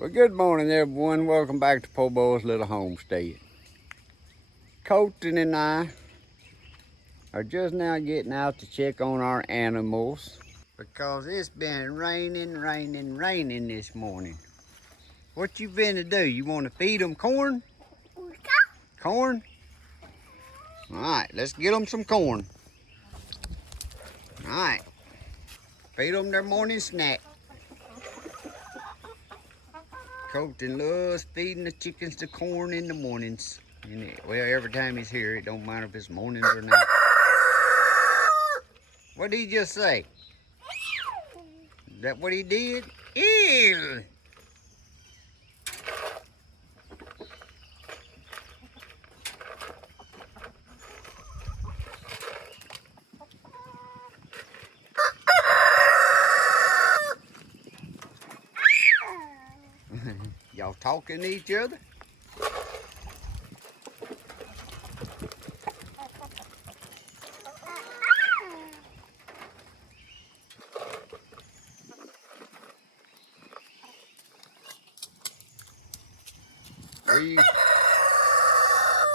Well, good morning, everyone. Welcome back to Poorboys Little Homestead. Colton and I are just now getting out to check on our animals because it's been raining this morning. What you finna do? You want to feed them corn? Corn? All right, let's get them some corn. All right, feed them their morning snack. Colton loves feeding the chickens the corn in the mornings. Well, every time he's here, it don't matter if it's mornings or not. What did he just say? Is that what he did? Ew! Y'all talking to each other?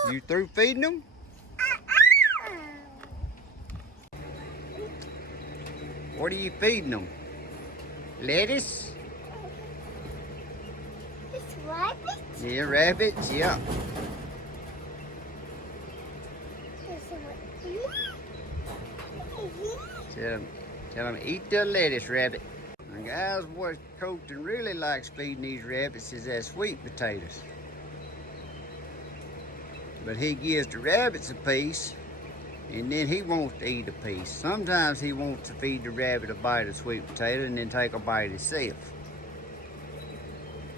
You through feeding them? What are you feeding them? Lettuce? It's rabbits? Yeah, rabbits, yeah. Tell them eat the lettuce, rabbit. Now guys, what Colton really likes feeding these rabbits is that sweet potatoes. But he gives the rabbits a piece, and then he wants to eat a piece. Sometimes he wants to feed the rabbit a bite of sweet potato and then take a bite himself.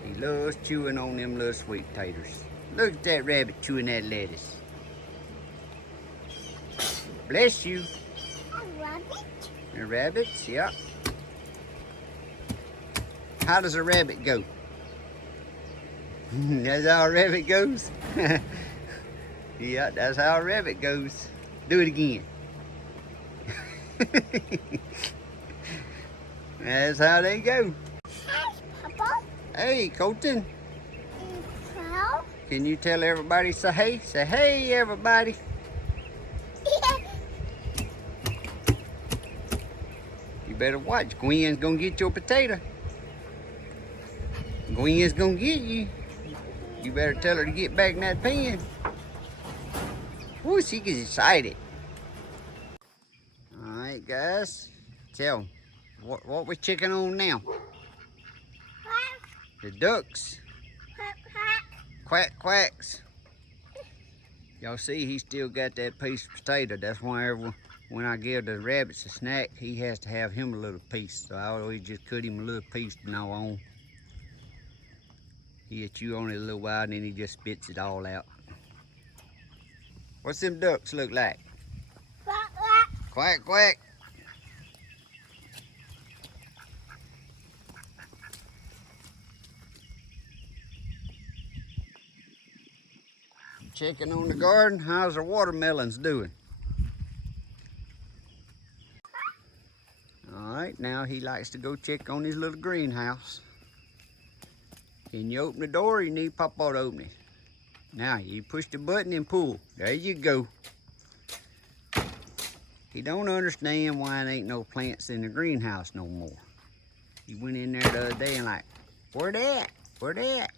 He loves chewing on them little sweet potatoes. Look at that rabbit chewing that lettuce. Bless you. A rabbit? The rabbits, yeah. How does a rabbit go? That's how a rabbit goes? Yeah, that's how a rabbit goes. Do it again. That's how they go. Hi, Papa. Hey, Colton. Hello? Can you tell everybody, say hey? Say hey, everybody. You better watch. Gwen's gonna get your potato. Gwen's gonna get you. You better tell her to get back in that pen. Woo, she gets excited. All right, guys. Tell them, what we checking on now? The ducks. Quack quacks. Y'all see he still got that piece of potato. That's why when I give the rabbits a snack, he has to have him a little piece. So I always just cut him a little piece to now on. He'll chew on it a little while and then he just spits it all out. What's them ducks look like? Quack, quack. Quack quack. Checking on the garden. How's our watermelons doing? All right, now he likes to go check on his little greenhouse. Can you open the door or you need Papa to open it? Now you push the button and pull. There you go. He don't understand why there ain't no plants in the greenhouse no more. He went in there the other day and like, where that? Where that?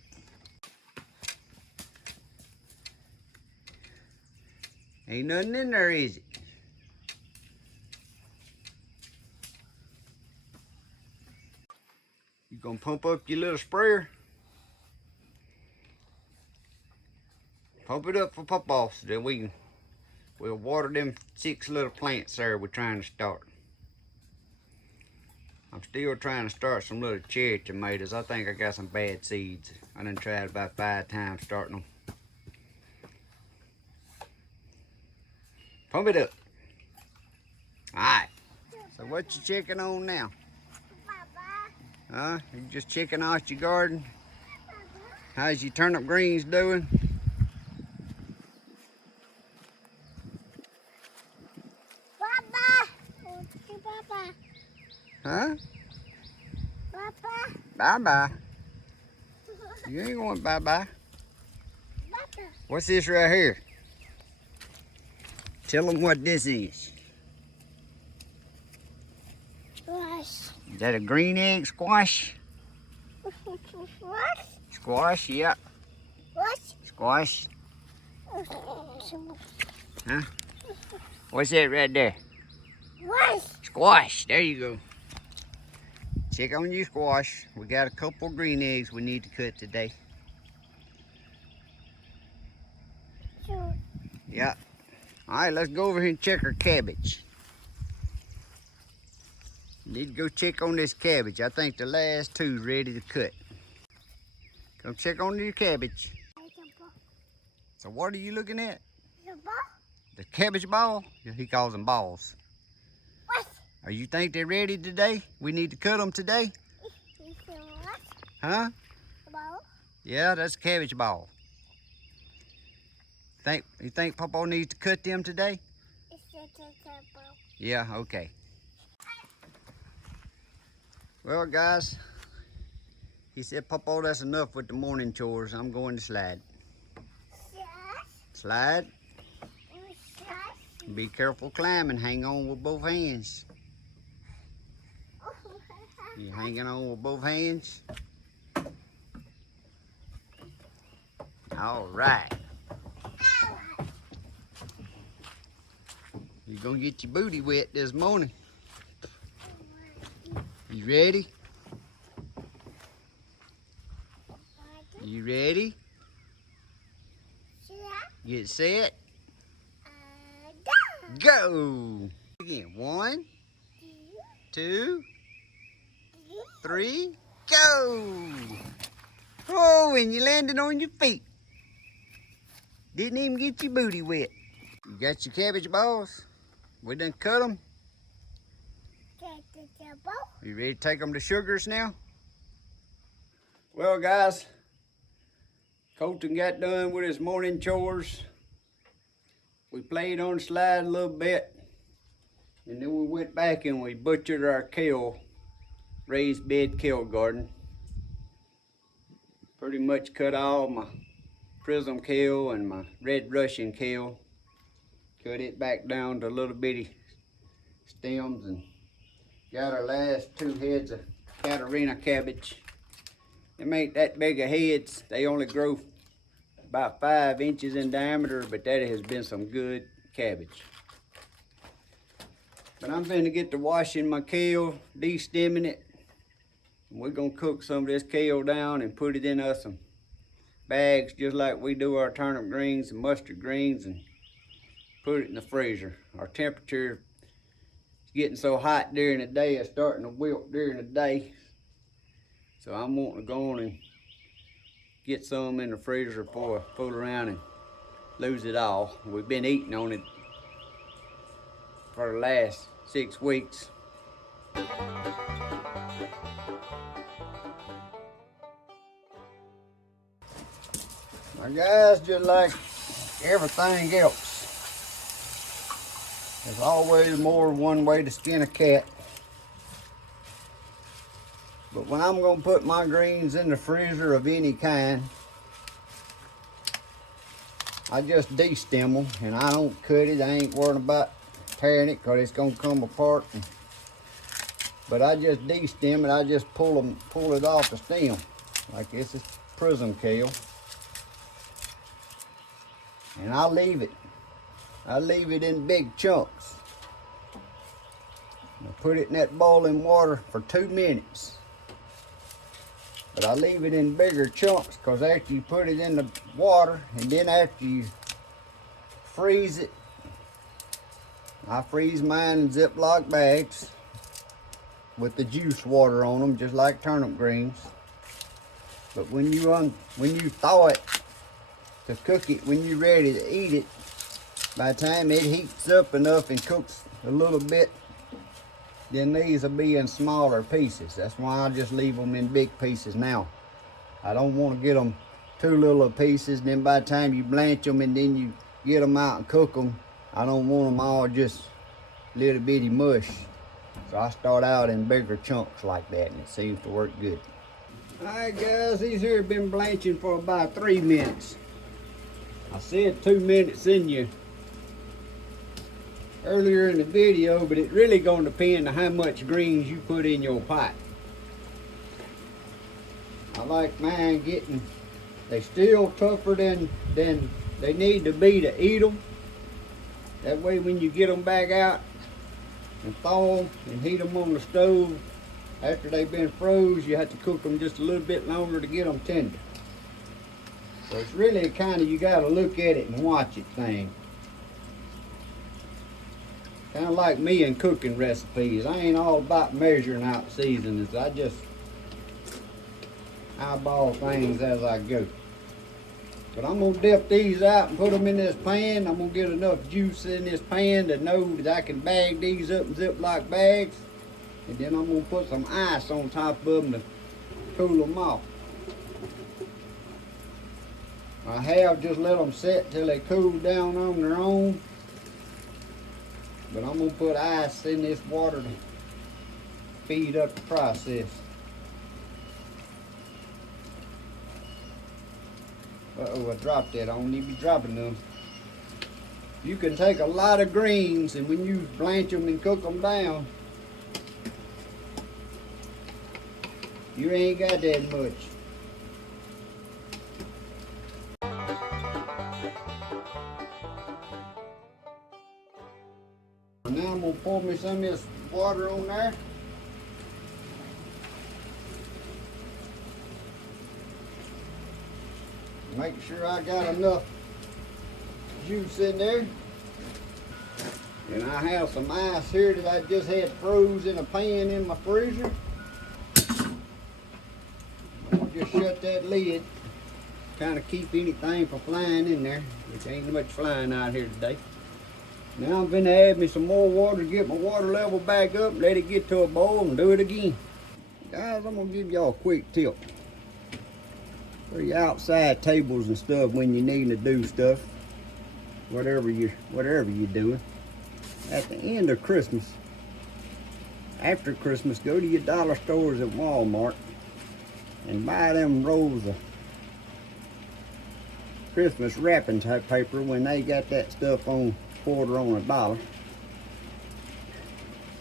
Ain't nothing in there, is it? You gonna pump up your little sprayer? Pump it up for Papa so that we'll water them 6 little plants there we're trying to start. I'm still trying to start some little cherry tomatoes. I think I got some bad seeds. I done tried about 5 times starting them. Pump it up. Alright. So what you checking on now? Huh? You just checking out your garden? How's your turnip greens doing? Papa. Huh? Papa. Bye-bye. You ain't going bye-bye. Butter. What's this right here? Tell them what this is. Squash. Is that a green egg squash? What? Squash, yeah. What? Squash. Huh? What's that right there? What? Squash. There you go. Check on your squash. We got a couple green eggs we need to cut today. Yeah. All right, let's go over here and check our cabbage. Need to go check on this cabbage. I think the last two's ready to cut. Come check on your cabbage. So what are you looking at? The ball? The cabbage ball? He calls them balls. What? Are you think they're ready today? We need to cut them today? What? Huh? The ball? Yeah, that's a cabbage ball. You think Papa needs to cut them today? It's the ball. Yeah, okay. Well, guys, he said, Papa, that's enough with the morning chores. I'm going to slide. Slide. Be careful climbing. Hang on with both hands. You hanging on with both hands? All right. You're gonna get your booty wet this morning. You ready? You ready? Get set. Go. Again. 1, 2, 3, go. Oh, and you landed on your feet. Didn't even get your booty wet. You got your cabbage balls? We done cut them. You ready to take them to Sugars now? Well, guys, Colton got done with his morning chores. We played on the slide a little bit, and then we went back and we butchered our kale, raised bed kale garden. Pretty much cut all my prism kale and my red Russian kale. Cut it back down to little bitty stems and got our last 2 heads of Katarina cabbage. Them ain't that big of heads. They only grow about 5 inches in diameter, but that has been some good cabbage. But I'm finna get to washing my kale, de-stemming it. And we're gonna cook some of this kale down and put it in some bags just like we do our turnip greens and mustard greens and put it in the freezer. Our temperature is getting so hot during the day, it's starting to wilt during the day. So I'm wanting to go on and get some in the freezer before I fool around and lose it all. We've been eating on it for the last 6 weeks. Now guys, just like everything else, there's always more than one way to skin a cat. But when I'm gonna put my greens in the freezer of any kind, I just de-stem them and I don't cut it. I ain't worrying about tearing it because it's gonna come apart. But I just de-stem it. I just pull it off the stem. Like this is prism kale. And I leave it. I leave it in big chunks. I put it in that boiling water for 2 minutes. But I leave it in bigger chunks because after you put it in the water and then after you freeze it, I freeze mine in Ziploc bags with the juice water on them, just like turnip greens. But when you thaw it to cook it, when you're ready to eat it, by the time it heats up enough and cooks a little bit, then these will be in smaller pieces. That's why I just leave them in big pieces now. I don't want to get them too little pieces. Then by the time you blanch them and then you get them out and cook them, I don't want them all just little bitty mush. So I start out in bigger chunks like that and it seems to work good. Alright guys, these here have been blanching for about 3 minutes. I said 2 minutes in you earlier in the video, but it really gonna depend on how much greens you put in your pot. I like mine getting, they still tougher than they need to be to eat them. That way when you get them back out and thaw them and heat them on the stove, after they've been froze, you have to cook them just a little bit longer to get them tender. So it's really kind of, you got to look at it and watch it thing. Kind of like me in cooking recipes. I ain't all about measuring out seasonings. I just eyeball things as I go. But I'm going to dip these out and put them in this pan. I'm going to get enough juice in this pan to know that I can bag these up in Ziploc bags. And then I'm going to put some ice on top of them to cool them off. I have just let them set till they cool down on their own. But I'm going to put ice in this water to speed up the process. Uh-oh, I dropped that. I don't need to be dropping them. You can take a lot of greens, and when you blanch them and cook them down, you ain't got that much. Now I'm going to pour me some of this water on there. Make sure I got enough juice in there. And I have some ice here that I just had froze in a pan in my freezer. I'm going to just shut that lid. Kind of keep anything from flying in there, which ain't much flying out here today. Now I'm going to add me some more water to get my water level back up, let it get to a boil and do it again. Guys, I'm going to give y'all a quick tip. For your outside tables and stuff when you need to do stuff, whatever you're doing. At the end of Christmas, after Christmas, go to your dollar stores at Walmart and buy them rolls of Christmas wrapping type paper when they got that stuff on quarter on $1.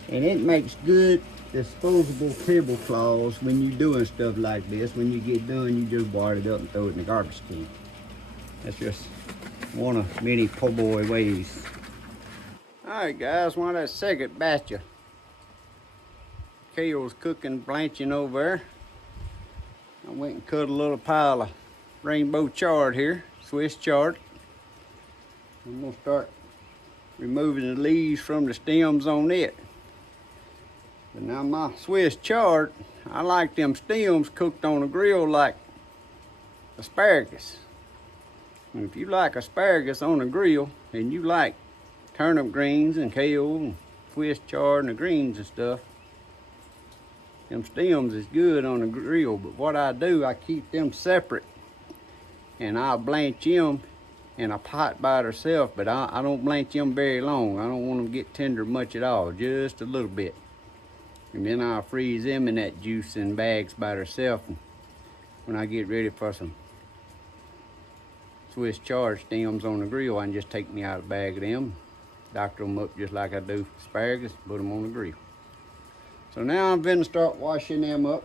And it makes good disposable tablecloths when you're doing stuff like this. When you get done, you just wad it up and throw it in the garbage can. That's just one of many po' boy ways. Alright guys, one of that second batch of kale's cooking, blanching over there. I went and cut a little pile of rainbow chard here, Swiss chard. I'm going to start removing the leaves from the stems on it. But now my Swiss chard, I like them stems cooked on the grill like asparagus. And if you like asparagus on the grill and you like turnip greens and kale and Swiss chard and the greens and stuff, them stems is good on the grill. But what I do, I keep them separate and I'll blanch them in a pot by themselves, but I don't blanch them very long. I don't want them to get tender much at all, just a little bit. And then I'll freeze them in that juice in bags by themselves. And when I get ready for some Swiss chard stems on the grill, I can just take me out a bag of them, doctor them up just like I do asparagus, put them on the grill. So now I'm going to start washing them up.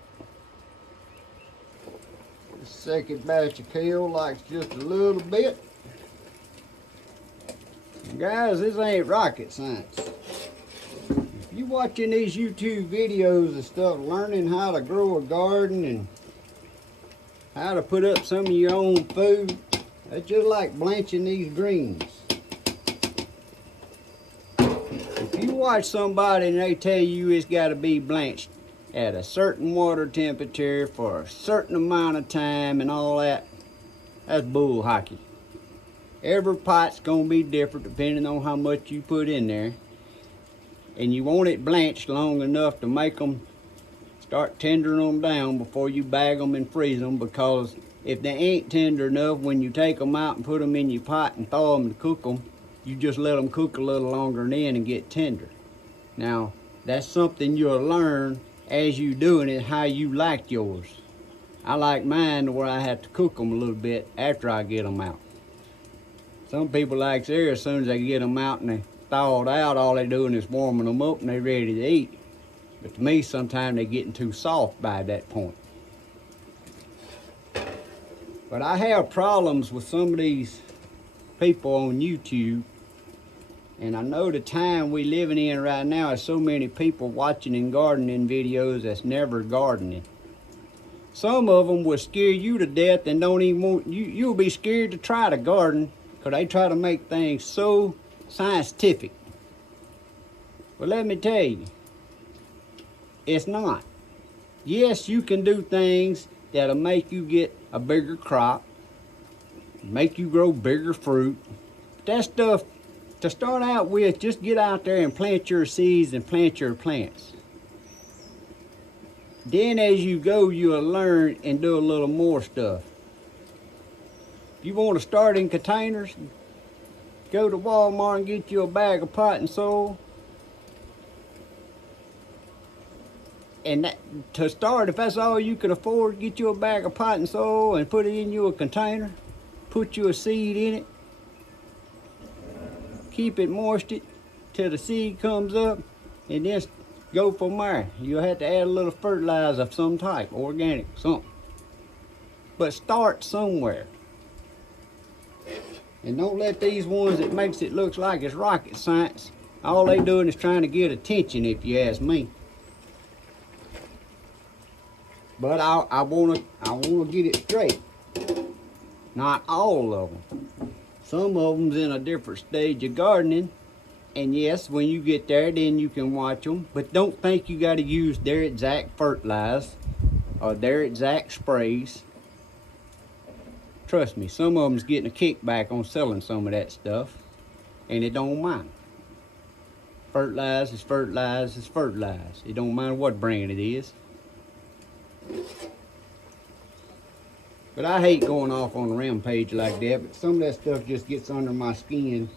The second batch of kale likes just a little bit. And guys, this ain't rocket science. If you watching these YouTube videos and stuff, learning how to grow a garden and how to put up some of your own food, that's just like blanching these greens. If you watch somebody and they tell you it's got to be blanched at a certain water temperature for a certain amount of time and all that, that's bull hockey. Every pot's gonna be different depending on how much you put in there. And you want it blanched long enough to make them start tendering them down before you bag them and freeze them, because if they ain't tender enough, when you take them out and put them in your pot and thaw them to cook them, you just let them cook a little longer then and get tender. Now, that's something you'll learn as you doing it, how you like yours. I like mine where I have to cook them a little bit after I get them out. Some people like theirs as soon as they get them out and they thawed out, all they doing is warming them up and they ready to eat. But to me, sometimes they're getting too soft by that point. But I have problems with some of these people on YouTube, and I know the time we living in right now is so many people watching and gardening videos that's never gardening. Some of them will scare you to death and don't even want you. You'll be scared to try to garden because they try to make things so scientific. But let me tell you, it's not. Yes, you can do things that'll make you get a bigger crop, make you grow bigger fruit. That stuff, to start out with, just get out there and plant your seeds and plant your plants. Then as you go, you'll learn and do a little more stuff. You want to start in containers? Go to Walmart and get you a bag of potting soil. And that, to start, if that's all you can afford, get you a bag of potting soil and put it in you a container. Put you a seed in it. Keep it moisted till the seed comes up, and then go from there. You'll have to add a little fertilizer of some type, organic, something. But start somewhere. And don't let these ones that makes it look like it's rocket science. All they doing is trying to get attention, if you ask me. But I wanna get it straight. Not all of them. Some of them's in a different stage of gardening. And yes, when you get there, then you can watch them. But don't think you got to use their exact fertilizer or their exact sprays. Trust me, some of them's getting a kickback on selling some of that stuff, and it don't mind. Fertilizer is fertilizer is fertilizer. It don't matter what brand it is. But I hate going off on a rampage like that, but some of that stuff just gets under my skin.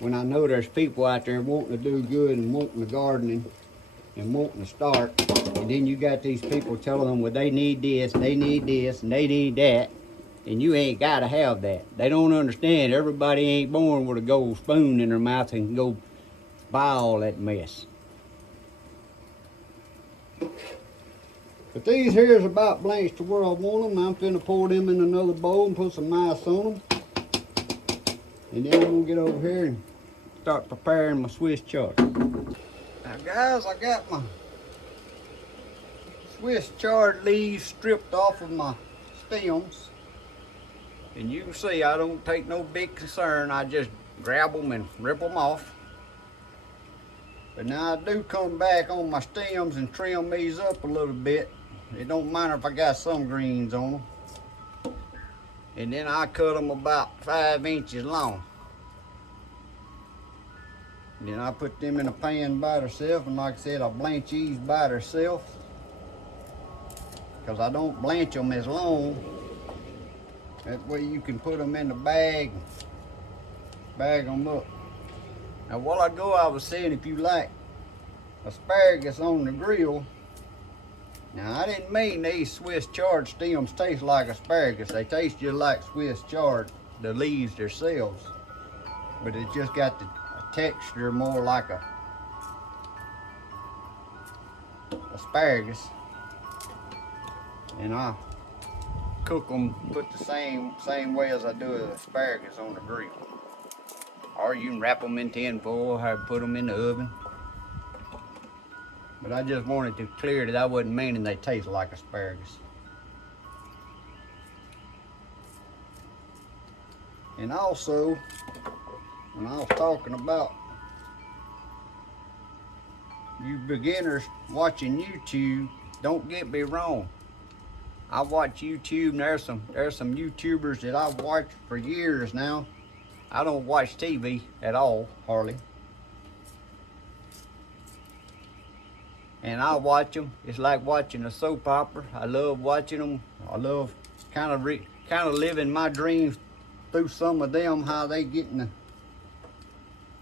When I know there's people out there wanting to do good and wanting to gardening and wanting to start, and then you got these people telling them, well, they need this, and they need that, and you ain't got to have that. They don't understand. Everybody ain't born with a gold spoon in their mouth and can go buy all that mess. But these here's about Blanch to where I want them. I'm finna pour them in another bowl and put some ice on them. And then I'm gonna get over here and start preparing my Swiss chard. Now guys, I got my Swiss chard leaves stripped off of my stems. And you can see I don't take no big concern. I just grab them and rip them off. But now I do come back on my stems and trim these up a little bit. It don't matter if I got some greens on them. And then I cut them about 5 inches long. And then I put them in a pan by themselves, and like I said, I blanch these by themselves. Because I don't blanch them as long. That way you can put them in the bag, bag them up. Now while I go, I was saying if you like asparagus on the grill. Now I didn't mean these Swiss chard stems taste like asparagus. They taste just like Swiss chard, the leaves themselves. But it just got the texture more like a asparagus. And I cook them, put the same way as I do asparagus on the grill. Or you can wrap them in tin foil or put them in the oven. But I just wanted to clear that I wasn't meaning they taste like asparagus. And also, when I was talking about you beginners watching YouTube, don't get me wrong. I watch YouTube, and there's some YouTubers that I've watched for years now. I don't watch TV at all, hardly. And I watch them. It's like watching a soap opera. I love watching them. I love kind of living my dreams through some of them, how they getting to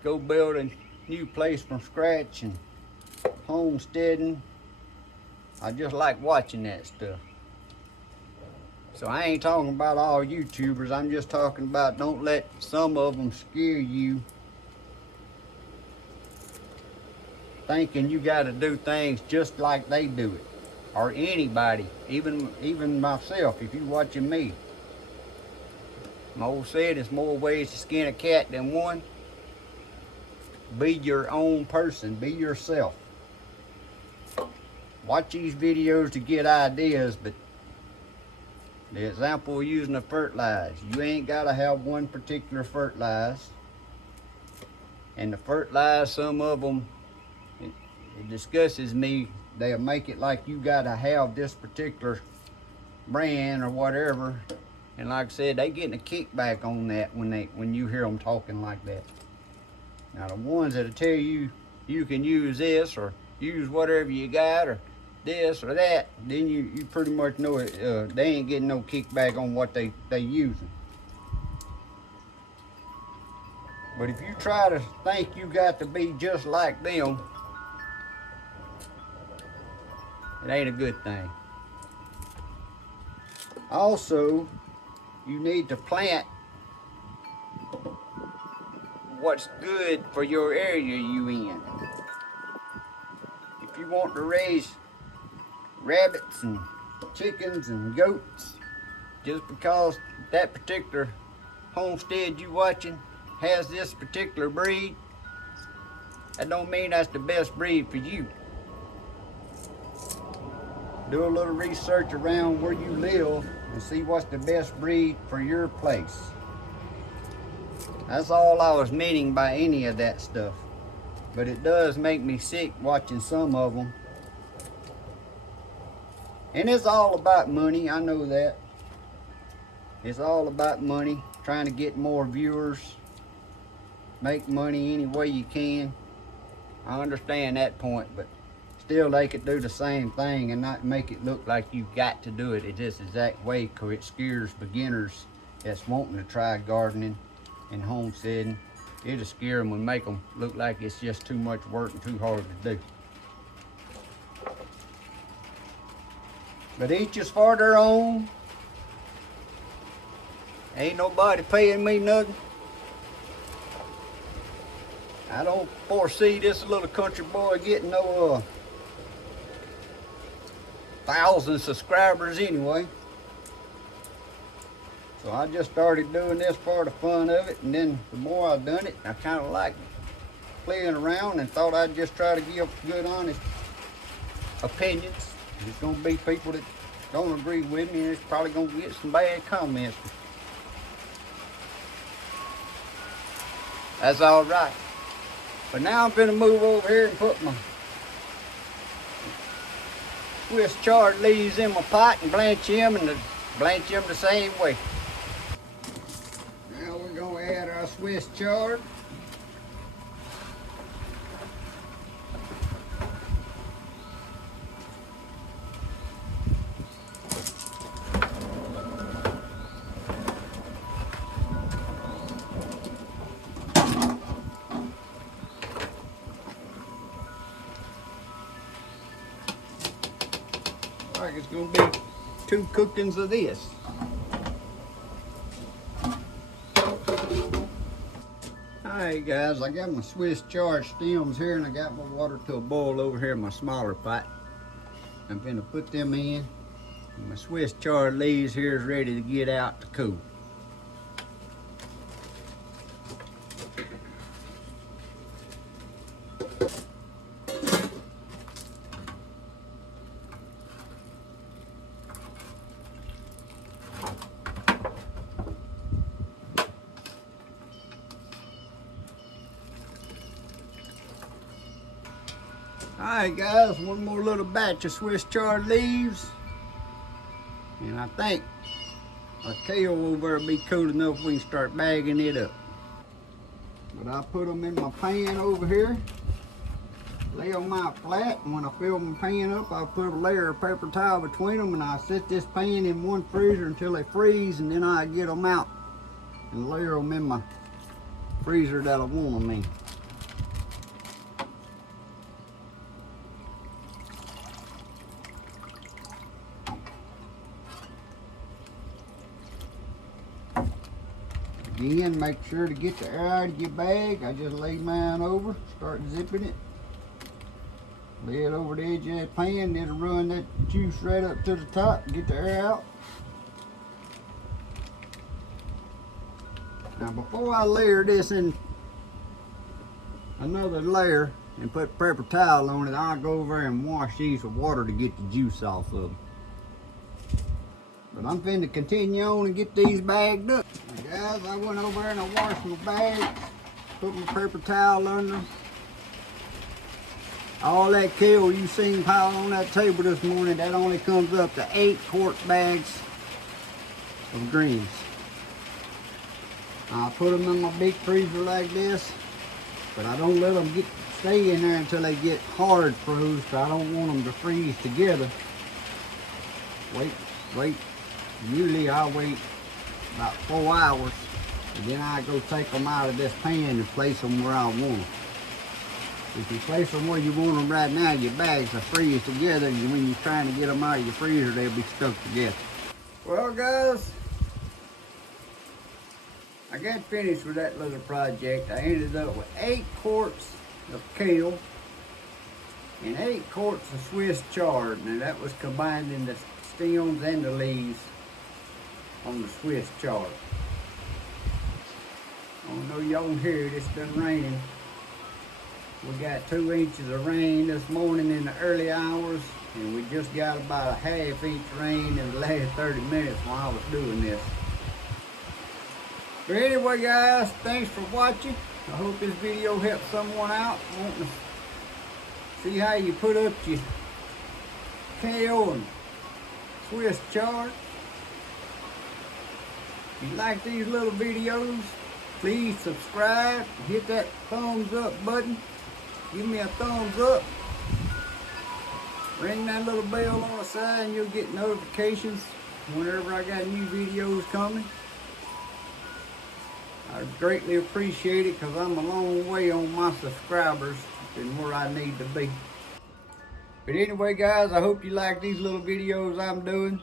go build a new place from scratch and homesteading. I just like watching that stuff. So I ain't talking about all YouTubers. I'm just talking about don't let some of them scare you thinking you got to do things just like they do it, or anybody, even myself. If you watching me, Mo said it's more ways to skin a cat than one. Be your own person. Be yourself. Watch these videos to get ideas, but the example of using a fertilizer, you ain't got to have one particular fertilizer. And the fertilizer, some of them, it disgustes me. They'll make it like you got to have this particular brand or whatever. And like I said, they getting a kickback on that when you hear them talking like that. Now the ones that'll tell you you can use this or use whatever you got or this or that, then you pretty much know it. They ain't getting no kickback on what they using. But if you try to think you got to be just like them, it ain't a good thing. Also, you need to plant what's good for your area you in. If you want to raise rabbits and chickens and goats, just because that particular homestead you watching has this particular breed, that don't mean that's the best breed for you. Do a little research around where you live and see what's the best breed for your place. That's all I was meaning by any of that stuff. But it does make me sick watching some of them. And it's all about money, I know that. It's all about money, trying to get more viewers, make money any way you can. I understand that point, but still they could do the same thing and not make it look like you got to do it this exact way, because it scares beginners that's wanting to try gardening and homesteading. It'll scare them and make them look like it's just too much work and too hard to do. But each is for their own. Ain't nobody paying me nothing. I don't foresee this little country boy getting no 1,000 subscribers anyway. So I just started doing this for the fun of it, and then the more I've done it, I kind of like playing around and thought I'd just try to give good, honest opinions. There's gonna be people that don't agree with me, and it's probably gonna get some bad comments. That's all right. But now I'm gonna move over here and put my Swiss chard leaves in my pot and blanch them the same way. Now we're gonna add our Swiss chard. Like it's gonna be 2 cookings of this. Alright guys, I got my Swiss chard stems here, and I got my water to a boil over here in my smaller pot. I'm gonna put them in. And my Swiss chard leaves here is ready to get out to cool. Alright guys, one more little batch of Swiss chard leaves. And I think our kale over there will be cool enough we can start bagging it up. But I put them in my pan over here, lay them out flat, and when I fill my pan up, I'll put a layer of paper towel between them, and I set this pan in one freezer until they freeze, and then I get them out and layer them in my freezer that I want them in. Again, make sure to get the air out of your bag. I just lay mine over, start zipping it. Lay it over the edge of that pan, it'll run that juice right up to the top, get the air out. Now before I layer this in another layer and put paper towel on it, I'll go over and wash these with water to get the juice off of them. But I'm finna continue on and get these bagged up. Now guys, I went over and I washed my bags, put my paper towel under them. All that kale you seen piled on that table this morning, that only comes up to 8 quart bags of greens. I put them in my big freezer like this, but I don't let them stay in there until they get hard froze, so I don't want them to freeze together. Wait. Usually I wait about 4 hours, and then I go take them out of this pan and place them where I want them. If you place them where you want them right now, your bags will freeze together, and when you're trying to get them out of your freezer, they'll be stuck together. Well guys, I got finished with that little project. I ended up with 8 quarts of kale and 8 quarts of Swiss chard. Now that was combining the stems and the leaves on the Swiss chard. I don't know y'all can hear it, it's been raining. We got 2 inches of rain this morning in the early hours, and we just got about a half-inch rain in the last 30 minutes while I was doing this. But anyway guys, thanks for watching. I hope this video helped someone out wanting to see how you put up your kale and Swiss chard. If you like these little videos, please subscribe, hit that thumbs up button. Give me a thumbs up. Ring that little bell on the side and you'll get notifications whenever I got new videos coming. I greatly appreciate it because I'm a long way on my subscribers than where I need to be. But anyway guys, I hope you like these little videos I'm doing.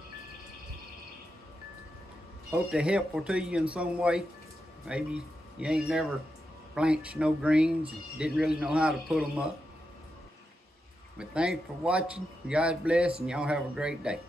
Hope they're helpful to you in some way. Maybe you ain't never blanched no greens, didn't really know how to put them up. But thanks for watching. God bless, and y'all have a great day.